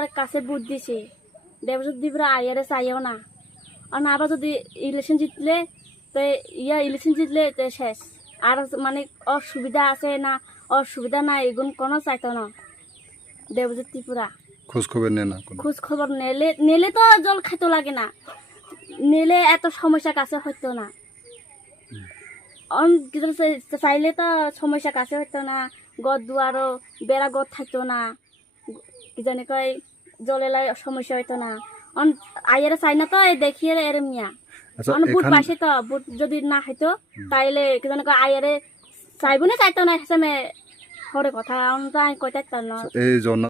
ত্রিপুরার কাছে বুট দিছে দেবজিৎ ত্রিপুরা আইয়ারে চাইও না আর না আবার যদি ইলেকশন জিতলে তো ইলেকশন জিতলে তো শেষ আর মানে অসুবিধা আছে না অসুবিধা নাই এগুন কোনো চাইতো না দেবজিৎ ত্রিপুরা খোঁজ খবর নেয় না খোঁজ খবর নেলে তো জল খেতে লাগে না নিলে এত সমস্যা কাছে হইতো না চাইলে তো সমস্যা কাছে হইতো না গদ দুয়ারও বেড়া গদ থাকতো না কি জানি কয় জলেলাই সমস্যা হইতো না আইয়ারে চাই না তো দেখিয়ে এর মিয়া বুট পাইছে তো বুট যদি না হইতো তাইলে কি জানি কয় আইয়ারে চাইবো না চাইতো না হেসে হরে কথা আমি কইতে পারতাম না।